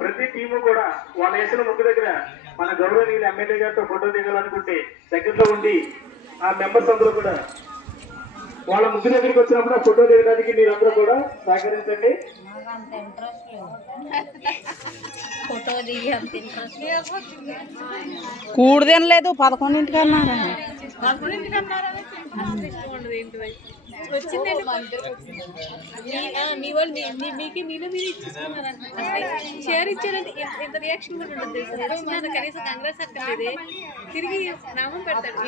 ప్రతి టీము కూడా వాళ్ళ వేసిన ముగ్గు దగ్గర మన గౌరవనీయులు ఎమ్మెల్యే గారితో ఫోటో దిగాలనుకుంటే దగ్గరలో ఉండి ఆ మెంబర్స్ అందరూ కూడా వాళ్ళ ముగ్గు దగ్గరికి వచ్చినప్పుడు ఆ ఫోటో దిగడానికి మీరందరూ కూడా సహకరించండి. కూడదేనలేదు 11ంటికి అన్నారా? వచ్చిందండి మీ వాళ్ళు మీకే మీలో మీరు ఇచ్చేసుకున్నారంట. షేర్ ఇచ్చారంటే ఎంత రియాక్షన్ కూడా ఉండదు తెలుసు. కనీసం కాంగ్రెస్ అక్కర్లేదే తిరిగి నామం పెడతాడు.